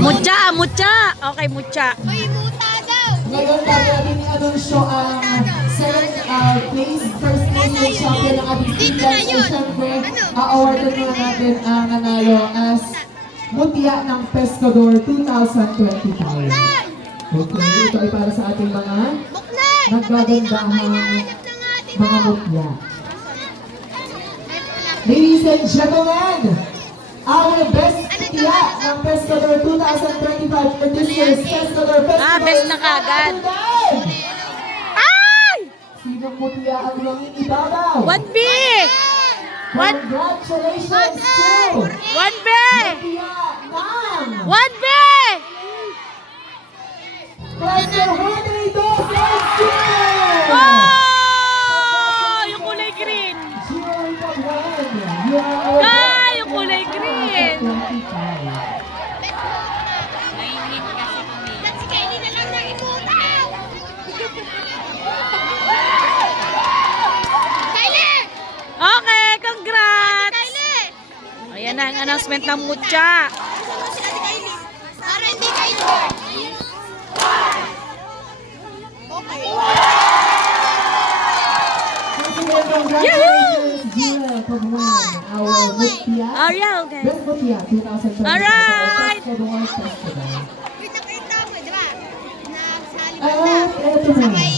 Mucha, mucha. Okay, mucha. Uy, muta daw. Ngayon tayo natin i-anunsyo ang second place, first place ng champion ng ating Dito na season. yun. So, syempre, Ano? a-awardan muna natin ang nanalo as Mutya ng Pescador 2025. Okay, ito ay para sa ating mga Buklan! naggagandahang Natin mga mutya. Ladies and gentlemen, our best mutya ng Pescador 2025 for this year's Pescador Festival. Best na kagad. Ay! Ay! Sinong mutya ang langing ibabaw? 1B! Congratulations to 1B! mutya ng 1B! Presto Henry Dos Lances! Oh! Yung kulay green. Jewel Pagwan, you are our Yung kulay green. 25. Ba't si Kylie na lang nang imuta? Kylie! Okay, congrats! Kylie! Ayan na ang announcement ng mucha. Kasama si Ate Kylie. Para hindi Kylie. Okay. Congratulations, Jewel Pagwan, our mutya. Oh, yeah, okay. Best mutya 2025. Alright! Pescador Festival. Wait, nakita mo, di ba? Nasali At eto na. Sabay